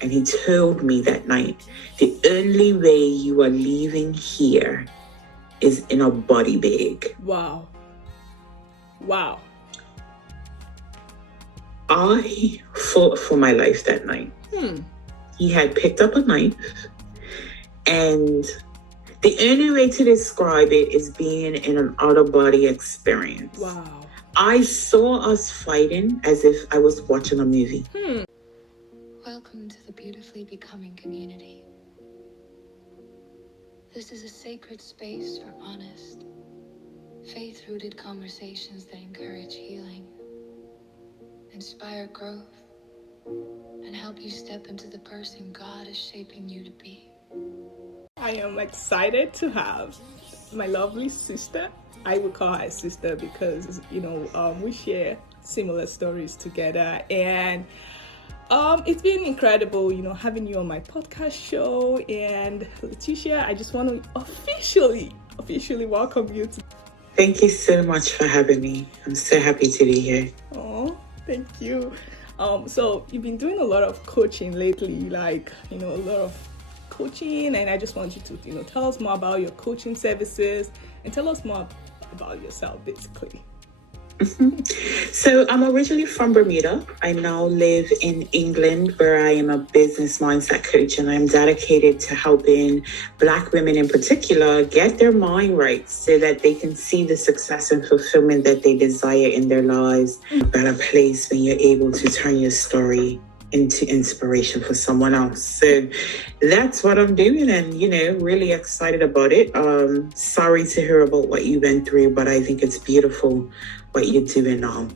And he told me that night, the only way you are leaving here is in a body bag. Wow. Wow. I fought for my life that night. He had picked up a knife, and the only way to describe it is being in an out-of-body experience. Wow. I saw us fighting as if I was watching a movie. Welcome to the Beautifully Becoming community. This is a sacred space for honest, faith-rooted conversations that encourage healing, inspire growth, and help you step into the person God is shaping you to be. I am excited to have my lovely sister. I would call her sister because, we share similar stories together. And it's been incredible, having you on my podcast show. And Leticia, I just want to officially welcome you to. Thank you so much for having me. I'm so happy to be here. Oh, thank you. So you've been doing a lot of coaching lately, a lot of coaching, and I just want you to, tell us more about your coaching services and tell us more about yourself, basically. So I'm originally from Bermuda. I now live in England, where I am a business mindset coach, and I'm dedicated to helping Black women in particular get their mind right so that they can see the success and fulfillment that they desire in their lives. A better place when you're able to turn your story into inspiration for someone else. So that's what I'm doing, and really excited about it. Sorry to hear about what you went through, but I think it's beautiful what you're doing now.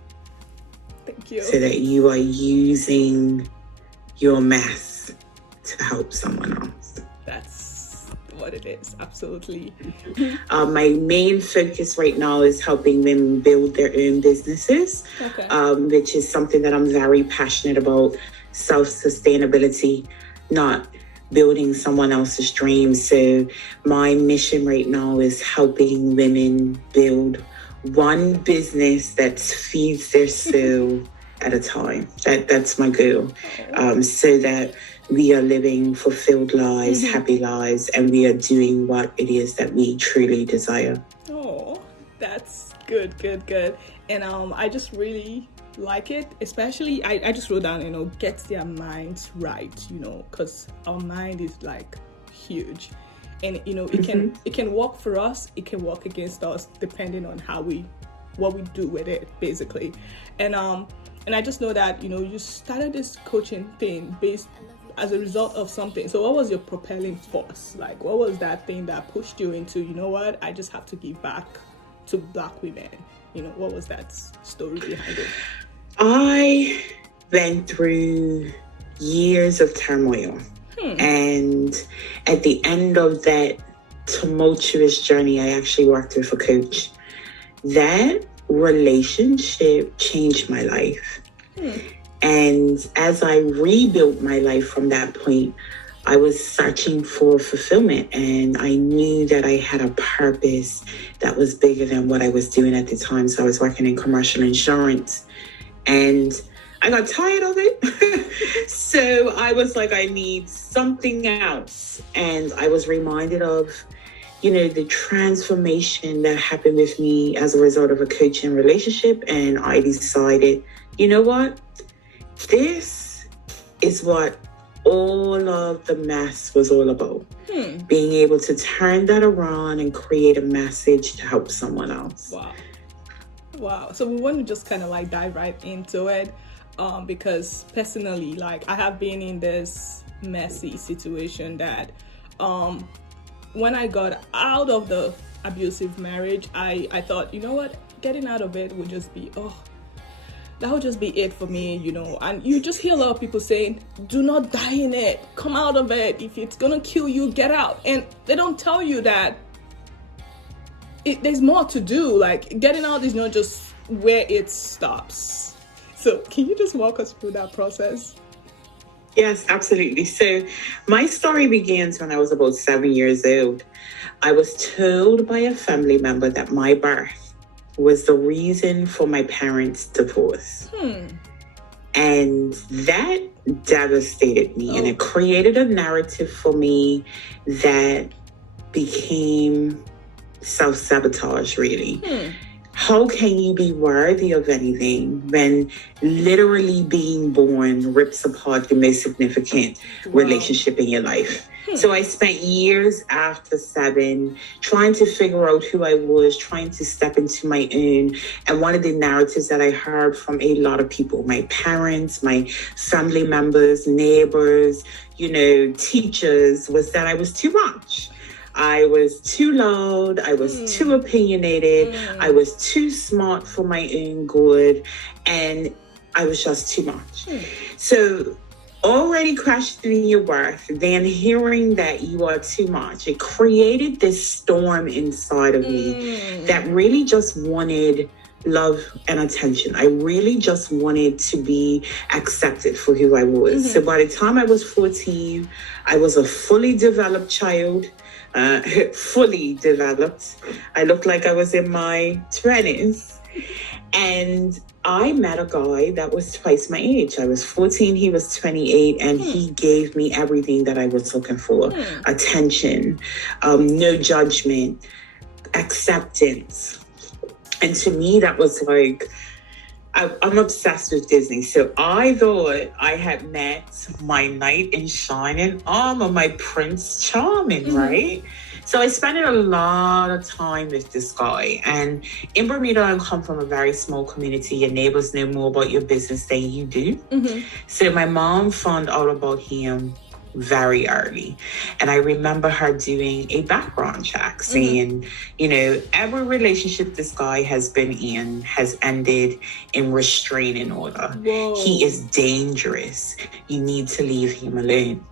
Thank you. So that you are using your mess to help someone else. That's what it is, absolutely. My main focus right now is helping women build their own businesses, which is something that I'm very passionate about. Self-sustainability, not building someone else's dreams. So my mission right now is helping women build one business that feeds their soul at a time. That's my goal. So that we are living fulfilled lives, happy lives, and we are doing what it is that we truly desire. Oh, that's good. And I just really like it, especially I just wrote down, get their minds right, because our mind is huge, and it can work for us, it can work against us depending on what we do with it, basically. And I just know that you started this coaching thing based as a result of something. So what was your propelling force? What was that thing that pushed you into, what, I just have to give back to Black women? What was that story behind it? I went through years of turmoil. And at the end of that tumultuous journey, I actually worked with a coach. That relationship changed my life. And as I rebuilt my life from that point, I was searching for fulfillment, and I knew that I had a purpose that was bigger than what I was doing at the time. So I was working in commercial insurance, and I got tired of it. So I was like, I need something else. And I was reminded of, the transformation that happened with me as a result of a coaching relationship. And I decided, what? This is what all of the mess was all about. Being able to turn that around and create a message to help someone else. Wow. So we want to just kind of dive right into it, because personally, I have been in this messy situation that when I got out of the abusive marriage, I thought, getting out of it would just be, that would just be it for me, and you just hear a lot of people saying, do not die in it, come out of it. If it's gonna kill you, get out. And they don't tell you that there's more to do. Getting out is not just where it stops. So can you just walk us through that process? Yes, absolutely. So my story begins when I was about 7 years old. I was told by a family member that my birth was the reason for my parents' divorce. And that devastated me. And it created a narrative for me that became self-sabotage, really. How can you be worthy of anything when literally being born rips apart the most significant relationship in your life? So I spent years after 7 trying to figure out who I was, trying to step into my own. And one of the narratives that I heard from a lot of people, my parents, my family members, neighbors, teachers, was that I was too much. I was too loud. I was too opinionated. I was too smart for my own good. And I was just too much. So already questioning your worth, then hearing that you are too much, it created this storm inside of me that really just wanted love and attention. I really just wanted to be accepted for who I was. So by the time I was 14, I was a fully developed child. Fully developed. I looked like I was in my 20s. And I met a guy that was twice my age. I was 14, he was 28, and he gave me everything that I was looking for. Attention, no judgment, acceptance. And to me, that was like, I'm obsessed with Disney. So I thought I had met my knight in shining armor, my Prince Charming, right? So I spent a lot of time with this guy. And in Bermuda, I come from a very small community. Your neighbors know more about your business than you do. So my mom found out about him very early. And I remember her doing a background check saying, every relationship this guy has been in has ended in restraining order. He is dangerous. You need to leave him alone.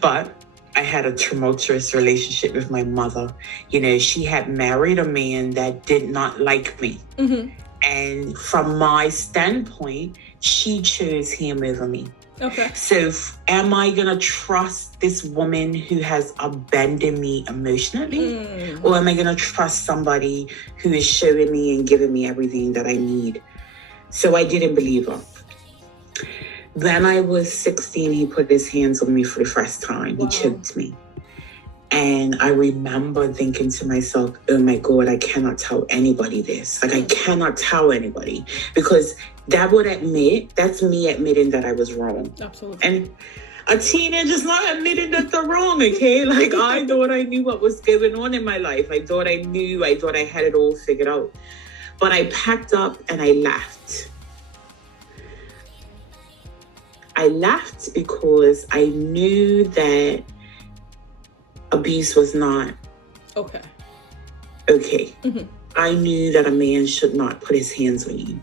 But I had a tumultuous relationship with my mother. She had married a man that did not like me. And from my standpoint, she chose him over me. Okay. So am I going to trust this woman who has abandoned me emotionally? Or am I going to trust somebody who is showing me and giving me everything that I need? So I didn't believe her. When I was 16, he put his hands on me for the first time. He choked me. And I remember thinking to myself, oh my God, I cannot tell anybody this. I cannot tell anybody, because that's me admitting that I was wrong. Absolutely. And a teenager's not admitting that they're wrong, okay? I thought I knew what was going on in my life. I thought I had it all figured out. But I packed up and I left. I left because I knew that abuse was not okay. I knew that a man should not put his hands on you.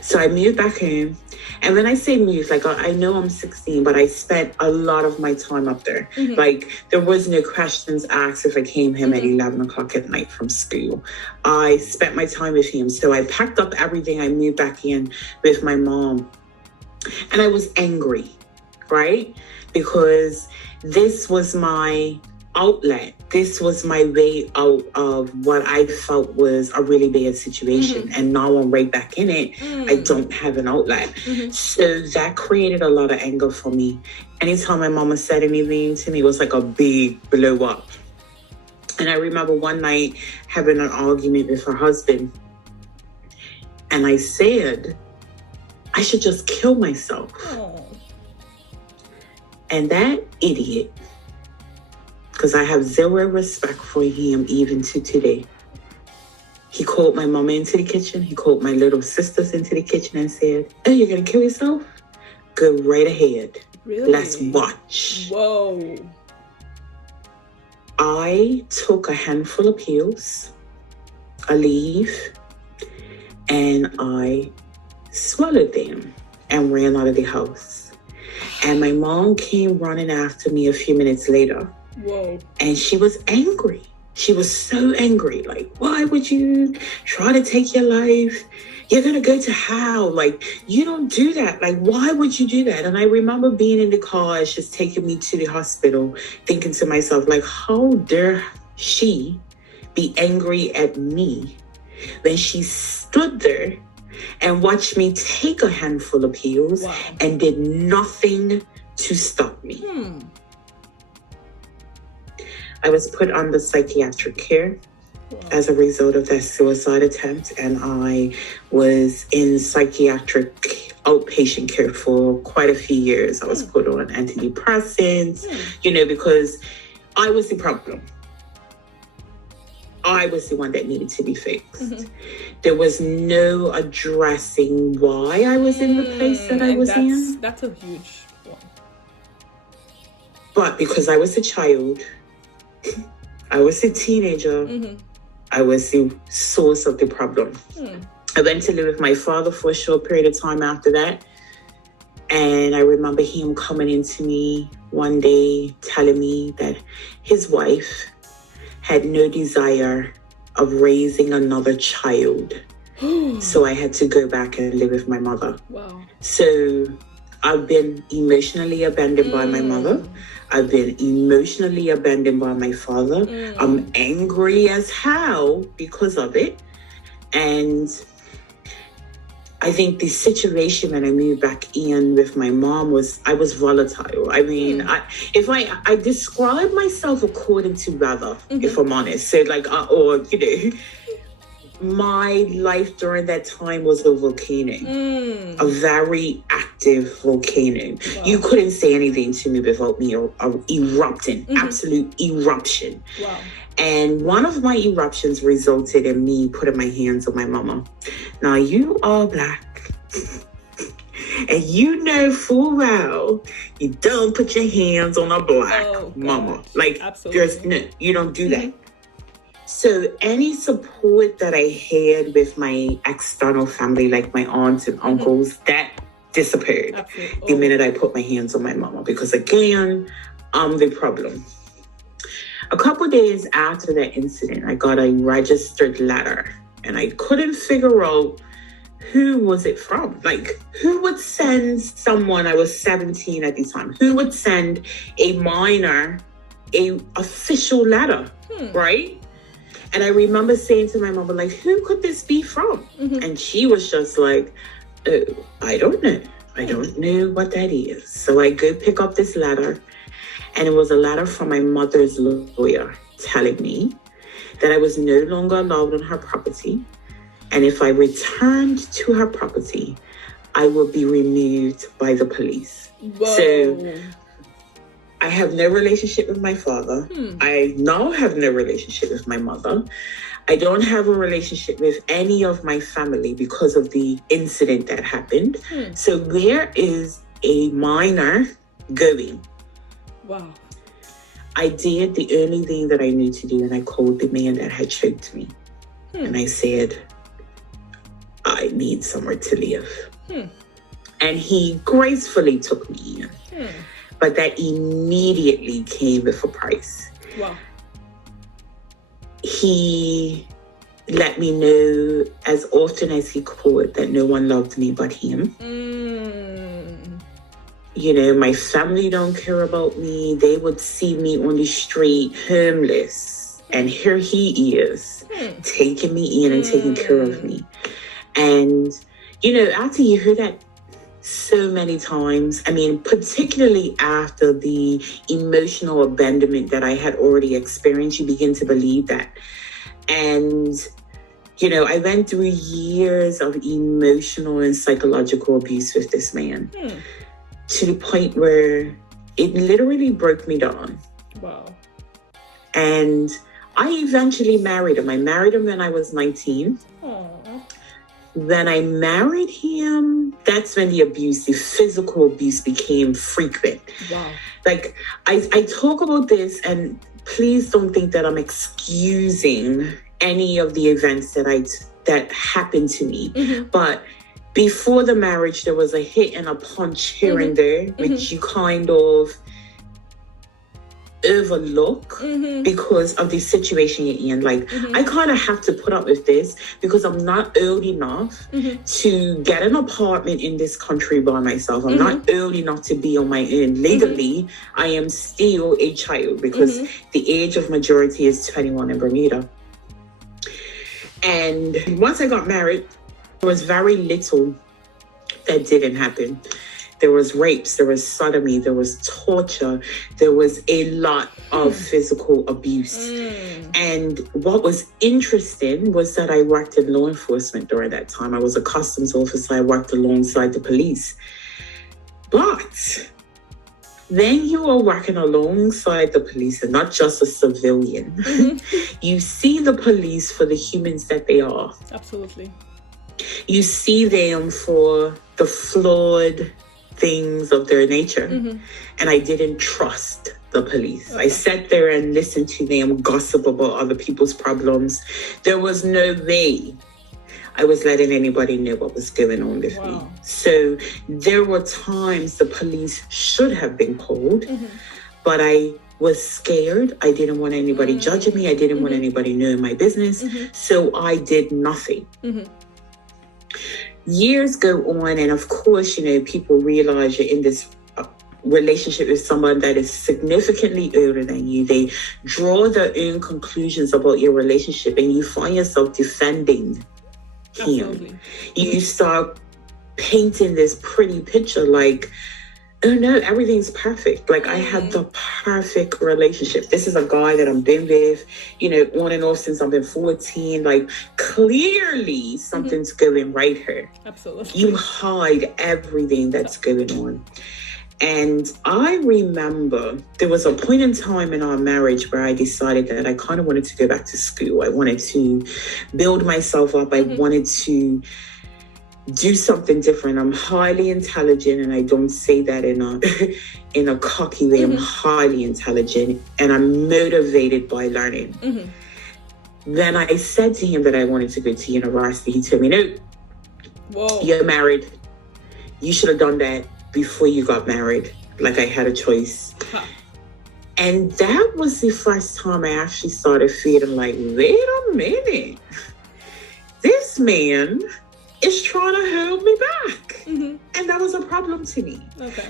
So I moved back home. And when I say move, I know I'm 16, but I spent a lot of my time up there. There was no questions asked if I came home at 11 o'clock at night from school. I spent my time with him. So I packed up everything. I moved back in with my mom. And I was angry, right? Because this was my outlet. This was my way out of what I felt was a really bad situation. And now I'm right back in it. I don't have an outlet. So that created a lot of anger for me. Anytime my mama said anything to me, it was like a big blow up. And I remember one night having an argument with her husband. And I said, I should just kill myself. And that idiot, because I have zero respect for him even to today, he called my mama into the kitchen. He called my little sisters into the kitchen and said, oh, you're going to kill yourself? Go right ahead. Really? Let's watch. Whoa. I took a handful of pills, a leaf, and I swallowed them and ran out of the house. And my mom came running after me a few minutes later. Whoa. And she was angry. She was so angry. Why would you try to take your life? You're going to go to hell. You don't do that. Why would you do that? And I remember being in the car, she's taking me to the hospital, thinking to myself, how dare she be angry at me when she stood there and watched me take a handful of pills and did nothing to stop me. I was put under psychiatric care as a result of that suicide attempt, and I was in psychiatric outpatient care for quite a few years. I was put on antidepressants, because I was the problem. I was the one that needed to be fixed. There was no addressing why I was in the place that I was in. That's a huge one. But because I was a child, I was a teenager, I was the source of the problem. I went to live with my father for a short period of time after that. And I remember him coming into me one day telling me that his wife had no desire of raising another child. So I had to go back and live with my mother. Wow. So I've been emotionally abandoned by my mother. I've been emotionally abandoned by my father. I'm angry as hell because of it. And I think the situation when I moved back in with my mom I was volatile. I mean, I describe myself according to weather, if I'm honest. So my life during that time was a volcano, a very active volcano. Wow. You couldn't say anything to me without me erupting, absolute eruption. Wow. And one of my eruptions resulted in me putting my hands on my mama. Now, you are Black. And you know full well you don't put your hands on a Black mama. Like, absolutely. You don't do that. So any support that I had with my external family, like my aunts and uncles, that disappeared the minute I put my hands on my mama. Because again, I'm the problem. A couple days after that incident, I got a registered letter, and I couldn't figure out who was it from. Like, who would send someone, I was 17 at the time, who would send a minor a official letter, right? And I remember saying to my mother, like, who could this be from? And she was just like, oh, I don't know. I don't know what that is. So I go pick up this letter. And it was a letter from my mother's lawyer telling me that I was no longer allowed on her property. And if I returned to her property, I would be removed by the police. Whoa. So I have no relationship with my father. I now have no relationship with my mother. I don't have a relationship with any of my family because of the incident that happened. So where is a minor going? Wow. I did the only thing that I knew to do, and I called the man that had choked me. And I said, I need somewhere to live. And he gracefully took me in. But that immediately came with a price. Wow. He let me know as often as he could that no one loved me but him. You know, my family don't care about me. They would see me on the street homeless. And here he is, taking me in and taking care of me. And, you know, after you hear that so many times, I mean, particularly after the emotional abandonment that I had already experienced, you begin to believe that. And, you know, I went through years of emotional and psychological abuse with this man. To the point where it literally broke me down. Wow. And I eventually married him. I married him when I was 19. Aww. When I married him, that's when the abuse, the physical abuse became frequent. Wow. Like, I talk about this, and please don't think that I'm excusing any of the events that happened to me. But before the marriage, there was a hit and a punch here and there, which you kind of overlook because of the situation you're in. Like, I kind of have to put up with this because I'm not old enough to get an apartment in this country by myself. I'm not old enough to be on my own. Legally, I am still a child because the age of majority is 21 in Bermuda. And once I got married, There was very little that didn't happen. There was rapes, there was sodomy, there was torture, there was a lot of physical abuse. And what was interesting was that I worked in law enforcement during that time. I was a customs officer. I worked alongside the police. But then you are working alongside the police and not just a civilian. You see the police for the humans that they are. Absolutely. You see them for the flawed things of their nature. And I didn't trust the police. I sat there and listened to them gossip about other people's problems. There was no way I was letting anybody know what was going on with me. So there were times the police should have been called, but I was scared. I didn't want anybody judging me. I didn't want anybody knowing my business. So I did nothing. Years go on, and of course, people realize you're in this relationship with someone that is significantly older than you. They draw their own conclusions about your relationship, and you find yourself defending him. You start painting this pretty picture like, oh no, everything's perfect. Like I had the perfect relationship. This is a guy that I've been with, on and off since I've been 14. Like clearly something's going right here. Absolutely. You hide everything that's going on. And I remember there was a point in time in our marriage where I decided that I kind of wanted to go back to school. I wanted to build myself up. I wanted to do something different. I'm highly intelligent, and I don't say that in a cocky way. I'm highly intelligent, and I'm motivated by learning. Then I said to him that I wanted to go to university. He told me, no, you're married. You should have done that before you got married. Like I had a choice. And that was the first time I actually started feeling like, wait a minute. This man is trying to hold me back. And that was a problem to me.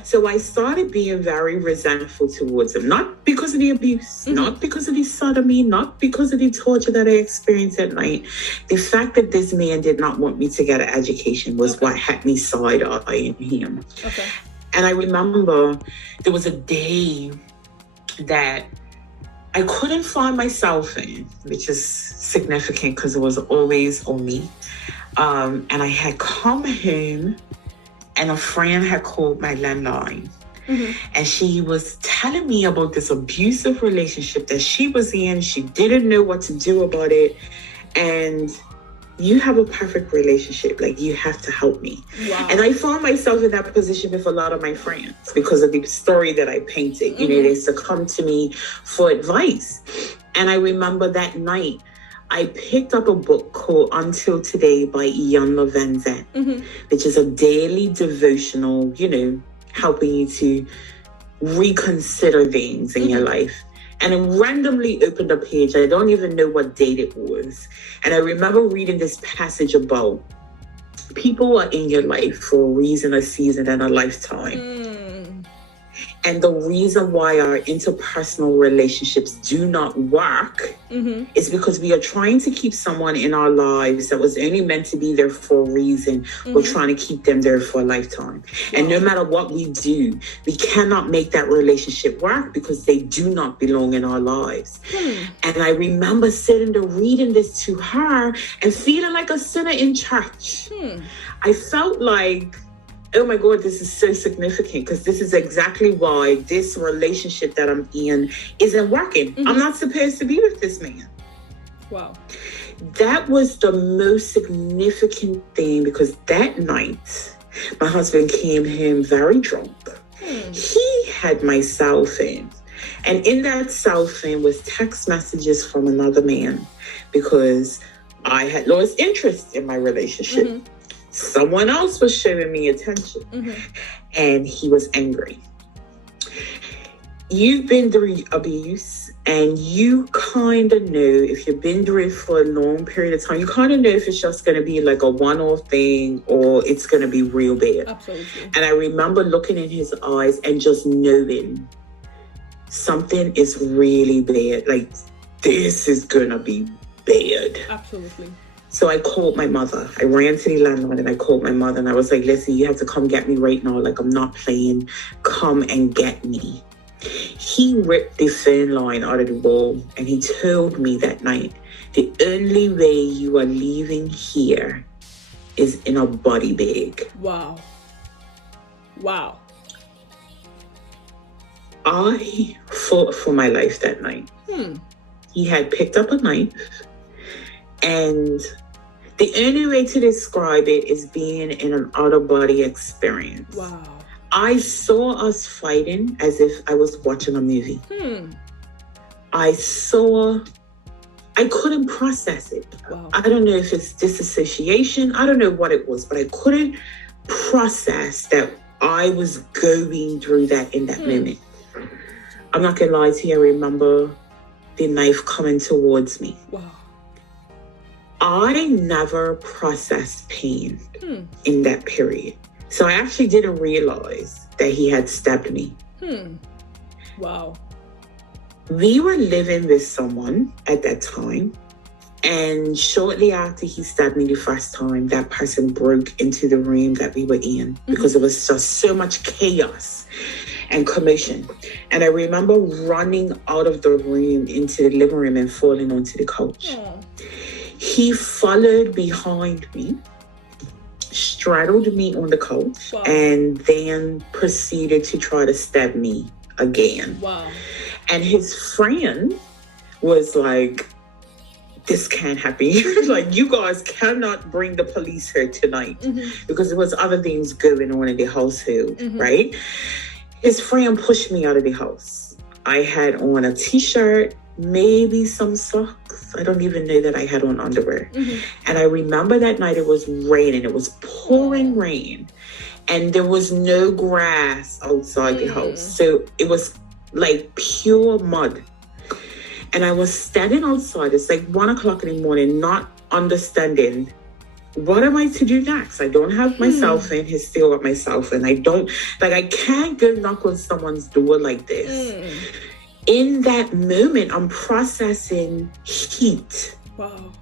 So I started being very resentful towards him, not because of the abuse, not because of the sodomy, not because of the torture that I experienced at night. The fact that this man did not want me to get an education was what had me side-eyeing him. And I remember there was a day that I couldn't find myself in, which is significant because it was always on me. And I had come home, and a friend had called my landline. And she was telling me about this abusive relationship that she was in. She didn't know what to do about it. And you have a perfect relationship. Like, you have to help me. And I found myself in that position with a lot of my friends because of the story that I painted. They succumbed to me for advice. And I remember that night, I picked up a book called Until Today by Ian Levenza, which is a daily devotional, helping you to reconsider things in your life. And I randomly opened a page. I don't even know what date it was. And I remember reading this passage about people are in your life for a reason, a season, and a lifetime. And the reason why our interpersonal relationships do not work is because we are trying to keep someone in our lives that was only meant to be there for a reason. We're trying to keep them there for a lifetime. And no matter what we do, we cannot make that relationship work because they do not belong in our lives. And I remember sitting there reading this to her and feeling like a sinner in church. I felt like, oh my God, this is so significant because this is exactly why this relationship that I'm in isn't working. I'm not supposed to be with this man. Wow. That was the most significant thing because that night, my husband came home very drunk. He had my cell phone. And in that cell phone was text messages from another man because I had lost interest in my relationship. Someone else was showing me attention, and he was angry. You've been through abuse, and you kind of know if you've been through it for a long period of time, you kind of know if it's just going to be like a one-off thing or it's going to be real bad. Absolutely. And I remember looking in his eyes and just knowing something is really bad. Like, this is going to be bad. Absolutely. So I called my mother. I ran to the landlord and I called my mother and I was like, listen, you have to come get me right now. Like, I'm not playing. Come and get me. He ripped the phone line out of the wall and he told me that night, the only way you are leaving here is in a body bag. Wow. Wow. I fought for my life that night. He had picked up a knife, and the only way to describe it is being in an out-of-body experience. Wow. I saw us fighting as if I was watching a movie. I couldn't process it. Wow. I don't know if it's disassociation. I don't know what it was, but I couldn't process that I was going through that in that moment. I'm not going to lie to you. I remember the knife coming towards me. Wow. I never processed pain in that period. So I actually didn't realize that he had stabbed me. Wow. We were living with someone at that time. And shortly after he stabbed me the first time, that person broke into the room that we were in because there was just so much chaos and commotion. And I remember running out of the room into the living room and falling onto the couch. He followed behind me, straddled me on the couch, and then proceeded to try to stab me again. Wow. And his friend was like, this can't happen. Like, you guys cannot bring the police here tonight because there was other things going on in the household, right? His friend pushed me out of the house. I had on a t-shirt, maybe some socks. I don't even know that I had on underwear. And I remember that night it was raining. It was pouring rain. And there was no grass outside the house. So it was like pure mud. And I was standing outside. It's like 1 o'clock in the morning, not understanding what am I to do next? I don't have my cell phone. He's still got my cell phone. I can't go knock on someone's door like this. In that moment, I'm processing heat. Wow.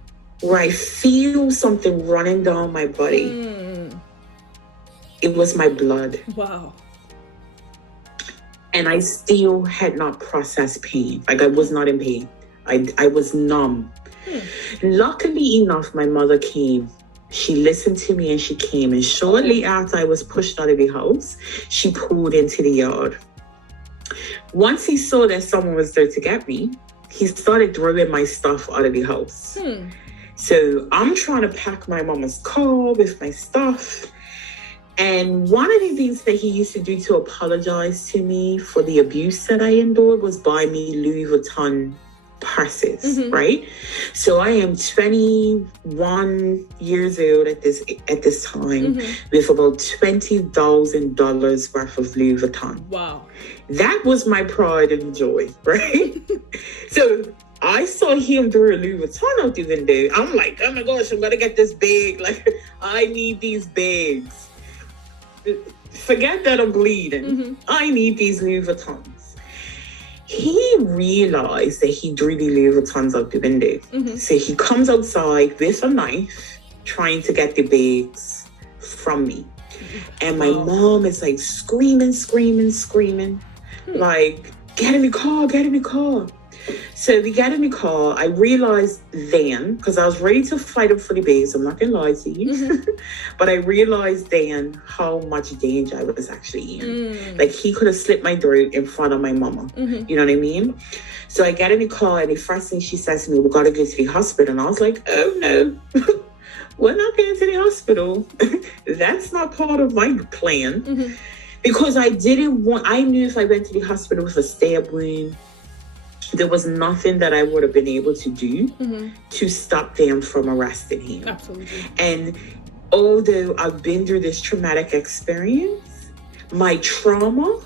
Where I feel something running down my body. It was my blood. Wow. And I still had not processed pain. Like, I was not in pain. I was numb. Luckily enough, my mother came. She listened to me and she came. And shortly after I was pushed out of the house, she pulled into the yard. Once he saw that someone was there to get me, he started throwing my stuff out of the house. So I'm trying to pack my mama's car with my stuff. And one of the things that he used to do to apologize to me for the abuse that I endured was buy me Louis Vuitton purses, right? So I am 21 years old at this time with about $20,000 worth of Louis Vuitton. Wow. That was my pride and joy, right? So I saw him throw a Louis Vuitton out the window. I'm like, oh my gosh, I'm gonna get this bag. Like, I need these bags. Forget that I'm bleeding. I need these Louis Vuittons. He realized that he drew the Louis Vuittons out the window. So he comes outside with a knife, trying to get the bags from me. And my mom is like screaming, like, get in the car, get in the car. So we got in the car. I realized then, because I was ready to fight him for the bags, I'm not going to lie to you, but I realized then how much danger I was actually in. Like, he could have slit my throat in front of my mama. You know what I mean? So I got in the car, and the first thing she says to me, we got to go to the hospital. And I was like, oh no, we're not going to the hospital. That's not part of my plan. Because I knew if I went to the hospital with a stab wound, there was nothing that I would have been able to do to stop them from arresting him. Absolutely. And although I've been through this traumatic experience, my trauma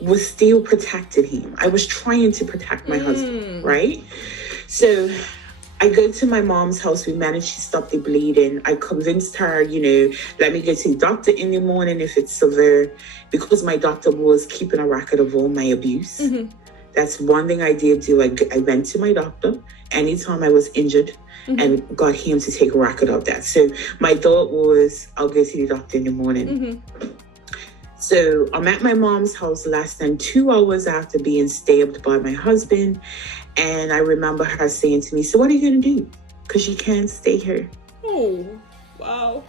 was still protecting him. I was trying to protect my husband, right? So I go to my mom's house. We managed to stop the bleeding. I convinced her, let me go to the doctor in the morning if it's severe, because my doctor was keeping a record of all my abuse. That's one thing I did do. I went to my doctor anytime I was injured and got him to take a record of that. So my thought was, I'll go to the doctor in the morning. So I'm at my mom's house less than 2 hours after being stabbed by my husband. And I remember her saying to me, so what are you going to do? Because you can't stay here. Oh, wow.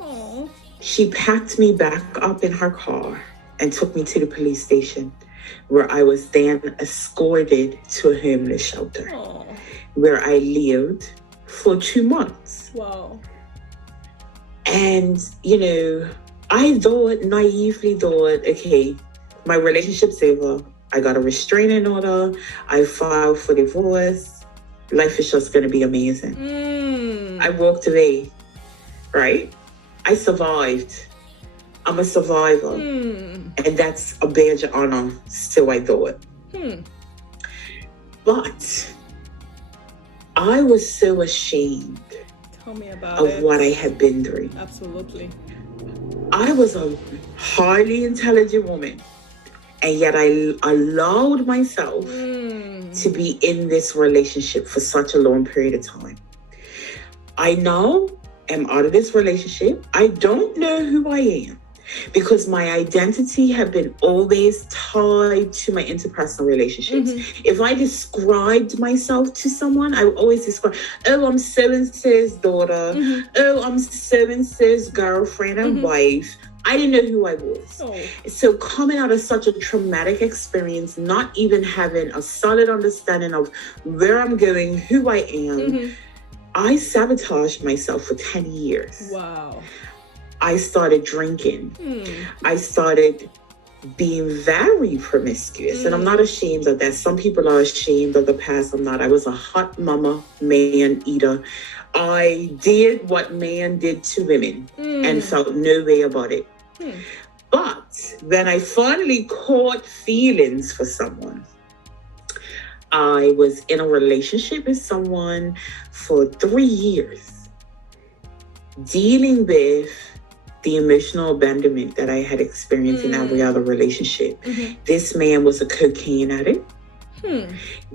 Oh. She packed me back up in her car and took me to the police station, where I was then escorted to a homeless shelter, where I lived for 2 months. Wow. And, I naively thought, okay, my relationship's over. I got a restraining order. I filed for divorce. Life is just going to be amazing. I walked away, right? I survived. I'm a survivor. And that's a badge of honor, so I thought. But I was so ashamed Tell me about of what I had been through. Absolutely. I was a highly intelligent woman, and yet I allowed myself to be in this relationship for such a long period of time. I now am out of this relationship. I don't know who I am, because my identity had been always tied to my interpersonal relationships. If I described myself to someone, I would always describe, oh, I'm so-and-so's daughter. Oh, I'm so-and-so's girlfriend and wife. I didn't know who I was. So coming out of such a traumatic experience, not even having a solid understanding of where I'm going, who I am, I sabotaged myself for 10 years. Wow. I started drinking. I started being very promiscuous. And I'm not ashamed of that. Some people are ashamed of the past. I'm not. I was a hot mama, man eater. I did what man did to women and felt no way about it. But when I finally caught feelings for someone, I was in a relationship with someone for 3 years, dealing with the emotional abandonment that I had experienced in every other relationship. This man was a cocaine addict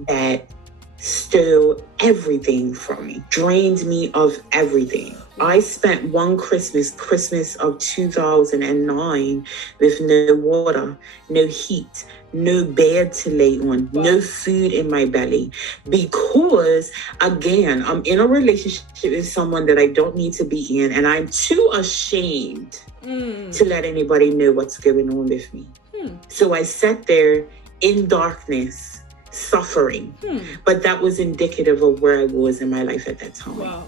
that stole everything from me, drained me of everything. I spent one Christmas of 2009, with no water, no heat, no bed to lay on, no food in my belly, because, again, I'm in a relationship with someone that I don't need to be in, and I'm too ashamed to let anybody know what's going on with me. So I sat there in darkness, suffering, but that was indicative of where I was in my life at that time. Wow.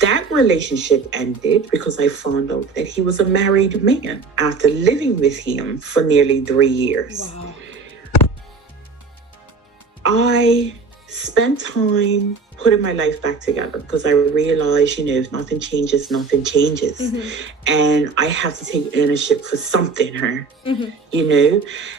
That relationship ended because I found out that he was a married man after living with him for nearly 3 years. Wow. I spent time putting my life back together because I realized, if nothing changes, nothing changes. And I have to take ownership for something here,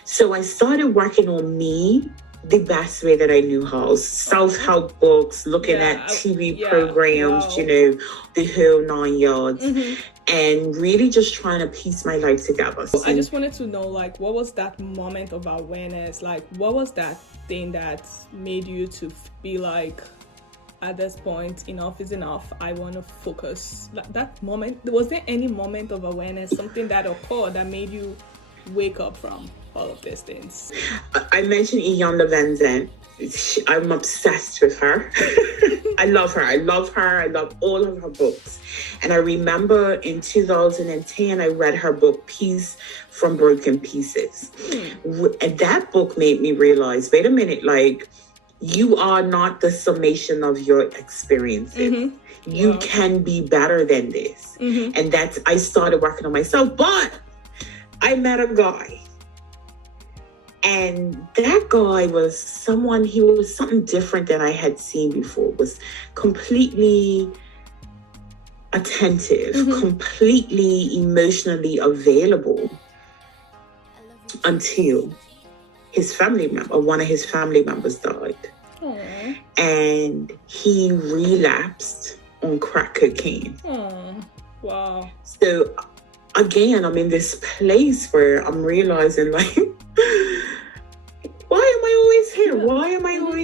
So I started working on me the best way that I knew how. Self-help books, looking at TV programs, the whole 9 yards. And really just trying to piece my life together. So I just wanted to know, what was that moment of awareness? What was that thing that made you to be like, at this point, enough is enough, I want to focus? That moment, was there any moment of awareness, something that occurred that made you wake up from all of these things? I mentioned Iyanla Vanzant. I'm obsessed with her. I love her. I love all of her books. And I remember in 2010, I read her book, Peace from Broken Pieces. And that book made me realize, wait a minute, you are not the summation of your experiences. You can be better than this. And I started working on myself, but I met a guy. And that guy was he was something different than I had seen before. Was completely attentive, completely emotionally available, until one of his family members died. Aww. And he relapsed on crack cocaine. Aww. Wow. So again, I'm in this place where I'm realizing,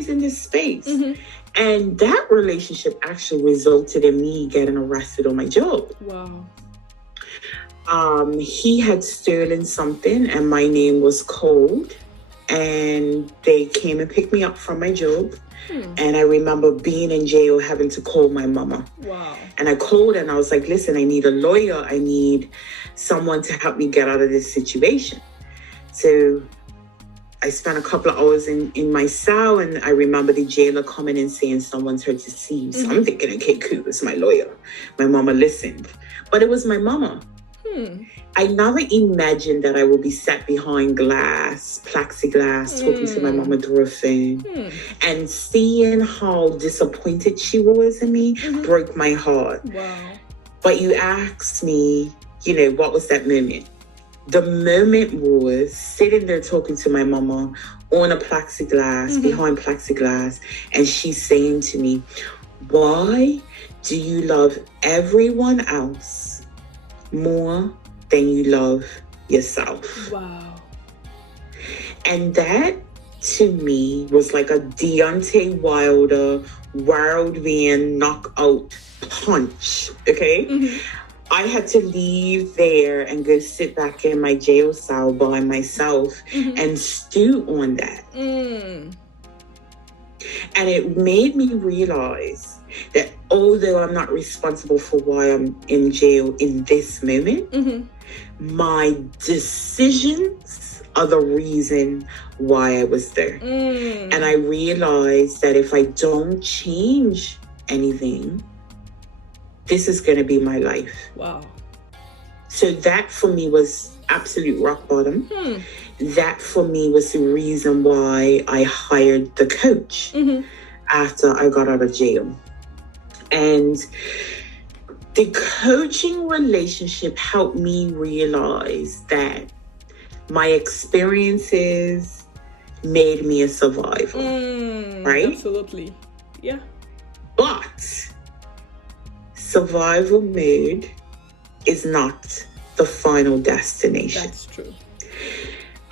always in this space. And that relationship actually resulted in me getting arrested on my job. Wow. He had stolen something and my name was called, and they came and picked me up from my job. And I remember being in jail, having to call my mama. Wow. And I called and I was like, listen, I need a lawyer. I need someone to help me get out of this situation. So I spent a couple of hours in my cell, and I remember the jailer coming and saying, someone's heard to see you. So I'm thinking, okay, cool, it's my lawyer. My mama listened. But it was my mama. I never imagined that I would be sat behind plexiglass, talking to my mama through a phone. And seeing how disappointed she was in me broke my heart. Wow. But you asked me, what was that moment? The moment was sitting there talking to my mama on a plexiglass, behind plexiglass, and she's saying to me, why do you love everyone else more than you love yourself? Wow. And that, to me, was like a Deontay Wilder whirlwind knockout punch, okay? I had to leave there and go sit back in my jail cell by myself and stew on that. And it made me realize that although I'm not responsible for why I'm in jail in this moment, my decisions are the reason why I was there. And I realized that if I don't change anything, this is going to be my life. Wow. So that for me was absolute rock bottom. That for me was the reason why I hired the coach after I got out of jail. And the coaching relationship helped me realize that my experiences made me a survivor. Right? Absolutely. Yeah. But survival mode is not the final destination. That's true.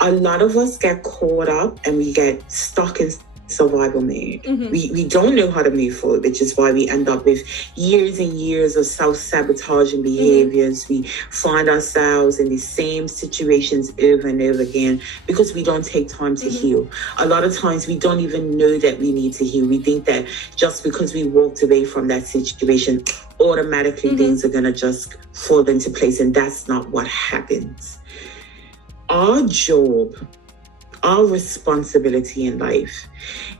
A lot of us get caught up and we get stuck in survival mode. We don't know how to move forward, which is why we end up with years and years of self-sabotaging behaviors. We find ourselves in the same situations over and over again because we don't take time to heal. A lot of times we don't even know that we need to heal. We think that just because we walked away from that situation, automatically things are going to just fall into place, and that's not what happens. Our job, our responsibility in life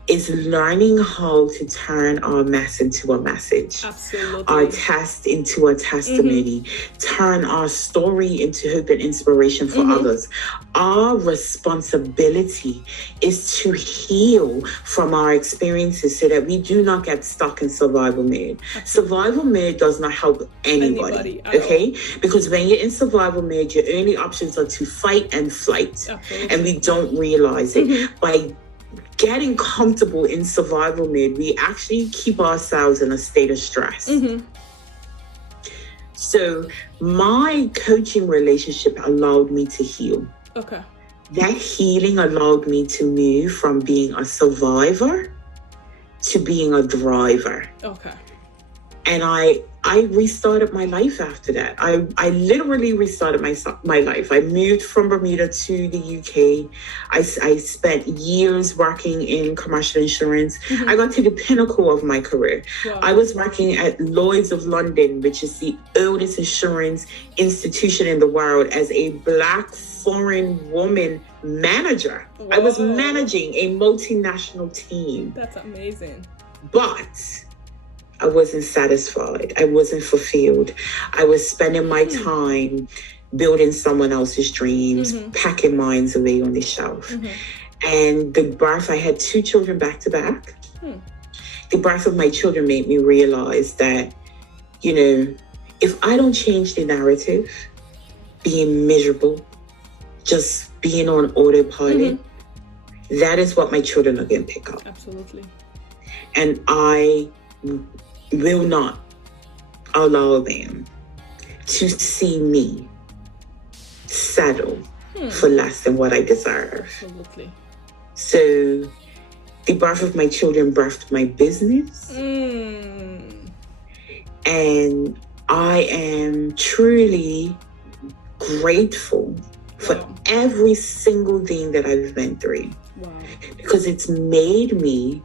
is learning how to turn our mess into a message. Absolutely. Our test into a testimony. Turn our story into hope and inspiration for others. Our responsibility is to heal from our experiences so that we do not get stuck in survival mode. Survival mode does not help anybody okay? Because when you're in survival mode, your only options are to fight and flight. Absolutely. And we don't realize it. By getting comfortable in survival mode, we actually keep ourselves in a state of stress. So my coaching relationship allowed me to heal. Okay. That healing allowed me to move from being a survivor to being a thriver. Okay. And I restarted my life after that. I literally restarted my life. I moved from Bermuda to the UK. I spent years working in commercial insurance. I got to the pinnacle of my career. Wow. I was working at Lloyd's of London, which is the oldest insurance institution in the world, as a Black foreign woman manager. Wow. I was managing a multinational team. That's amazing. But I wasn't satisfied. I wasn't fulfilled. I was spending my time building someone else's dreams, packing mine away on the shelf. And the birth, I had 2 children back to back. The birth of my children made me realize that, if I don't change the narrative, being miserable, just being on autopilot, that is what my children are going to pick up. Absolutely. And I will not allow them to see me settle for less than what I deserve. Absolutely. So The birth of my children birthed my business. And I am truly grateful for every single thing that I've been through. Wow. Because it's made me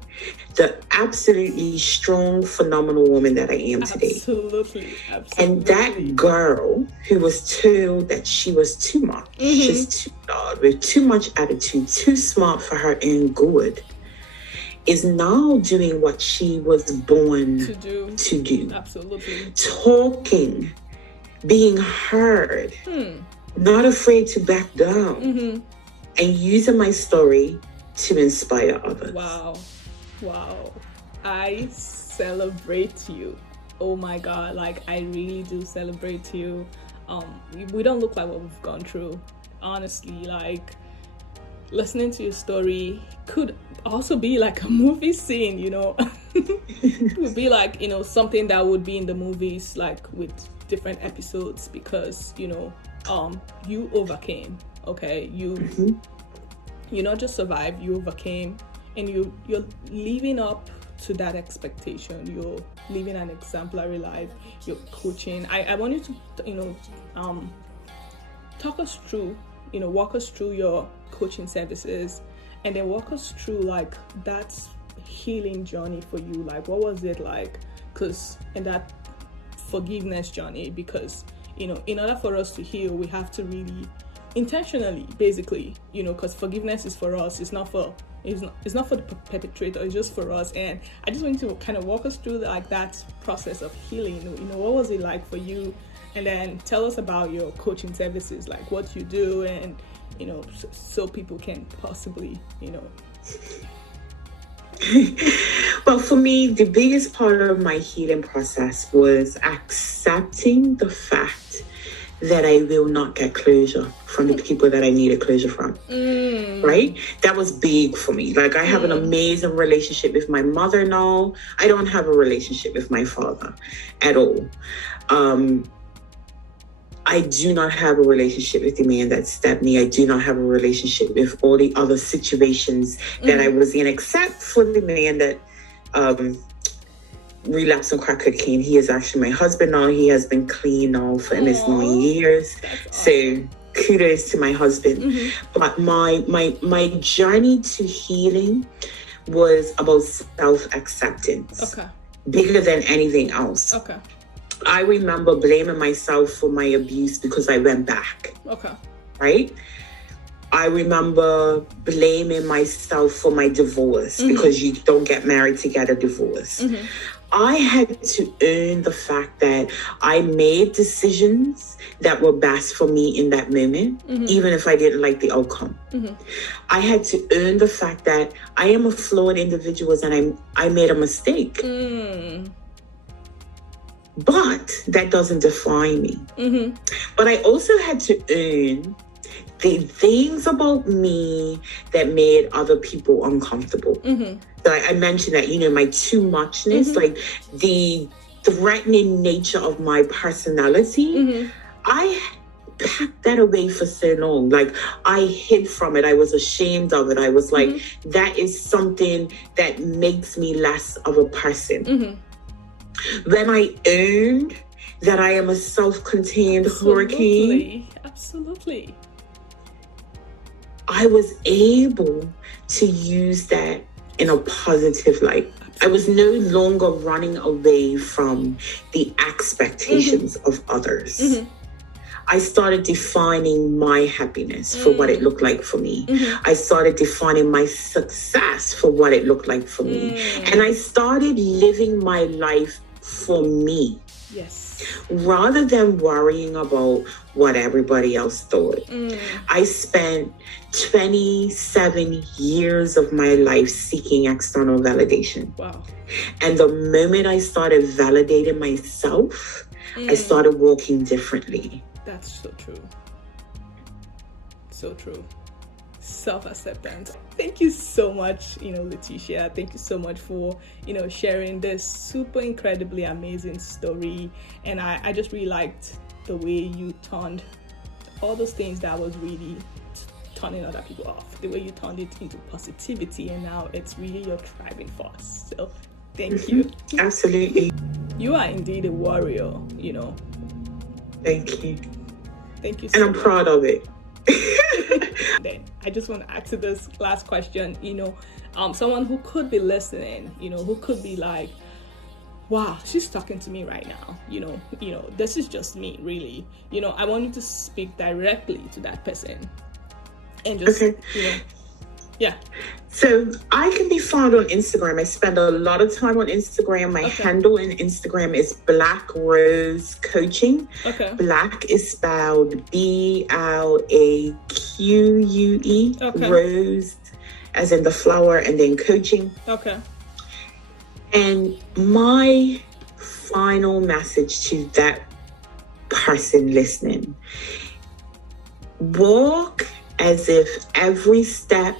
the absolutely strong, phenomenal woman that I am today. Absolutely. And that girl who was told that she was too much, she's too loud, with too much attitude, too smart for her own good, is now doing what she was born to do. Absolutely. Talking, being heard, not afraid to back down, and using my story to inspire others. Wow. I celebrate you. Oh my God, like I really do celebrate you. We don't look like what we've gone through. Honestly, like listening to your story could also be like a movie scene, you know. It would be like, you know, something that would be in the movies, like with different episodes, because, you know, you overcame, okay? You not just survived, you overcame, and you're living up to that expectation. You're living an exemplary life. You're coaching. I want you to, you know, talk us through, you know, walk us through your coaching services, and then walk us through like that healing journey for you. Like, what was it like? Because in that forgiveness journey, because, you know, in order for us to heal, we have to really intentionally, basically, you know, because forgiveness is for us. It's not for the perpetrator. It's just for us. And I just want you to kind of walk us through like that process of healing. You know, what was it like for you? And then tell us about your coaching services, like what you do, and, you know, so people can possibly, you know. Well, for me, the biggest part of my healing process was accepting the fact that I will not get closure from the people that I needed closure from. Right? That was big for me. Like, I have an amazing relationship with my mother now. I don't have a relationship with my father at all. I do not have a relationship with the man that stabbed me. I do not have a relationship with all the other situations that I was in, except for the man that relapsed on crack cocaine. He is actually my husband now. He has been clean now for almost 9 years. So kudos to my husband. But my journey to healing was about self-acceptance. Bigger than anything else. I remember blaming myself for my abuse because I went back. Right? I remember blaming myself for my divorce because you don't get married to get a divorce. I had to earn the fact that I made decisions that were best for me in that moment, even if I didn't like the outcome. I had to earn the fact that I am a flawed individual and I made a mistake. But that doesn't define me. But I also had to earn the things about me that made other people uncomfortable. So I mentioned that, you know, my too muchness, like the threatening nature of my personality, I packed that away for so long. Like, I hid from it. I was ashamed of it. I was like, that is something that makes me less of a person. When I earned that I am a self-contained hurricane, absolutely, I was able to use that in a positive light. I was no longer running away from the expectations of others. I started defining my happiness for what it looked like for me. I started defining my success for what it looked like for me. And I started living my life for me. Rather than worrying about what everybody else thought. I spent 27 years of my life seeking external validation. And the moment I started validating myself, I started walking differently. That's so true. So true. Self-acceptance. Thank you so much, you know, Leticia. Thank you so much for, you know, sharing this super incredibly amazing story. And I just really liked the way you turned all those things that was really turning other people off, the way you turned it into positivity, and now it's really your driving force. So thank you. Absolutely. You are indeed a warrior, Thank you. Thank you so much. And I'm proud of it. Then I just want to ask you this last question. Someone who could be listening, who could be like, wow, she's talking to me right now. This is just me, really. I want you to speak directly to that person. And just, yeah. So I can be found on Instagram. I spend a lot of time on Instagram. My handle in Instagram is Black Rose Coaching. Okay. Black is spelled Blaque. Okay. Rose, as in the flower, and then coaching. Okay. And my final message to that person listening: walk as if every step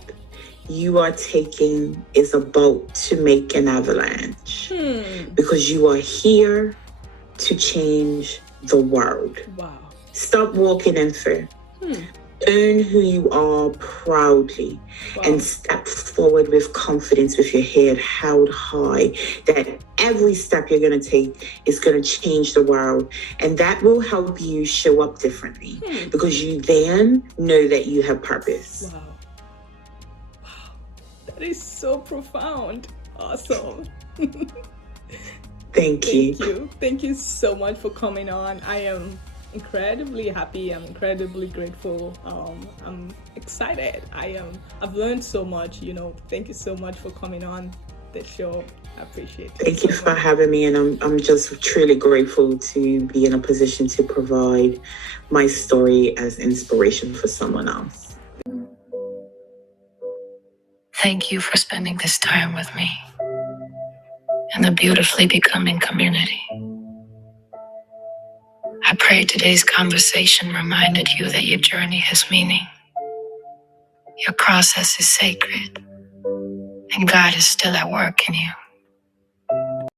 you are taking is about to make an avalanche. Because you are here to change the world. Wow. Stop walking in fear. Own who you are proudly. Wow. And step forward with confidence, with your head held high, that every step you're going to take is going to change the world. And that will help you show up differently because you then know that you have purpose. Wow. That is so profound. Awesome. Thank you. Thank you so much for coming on. I am incredibly happy. I'm incredibly grateful. I'm excited. I've learned so much, Thank you so much for coming on the show. I appreciate it. Thank you for having me, and I'm just truly grateful to be in a position to provide my story as inspiration for someone else. Thank you for spending this time with me in the Beautifully Becoming community. I pray today's conversation reminded you that your journey has meaning, your process is sacred, and God is still at work in you.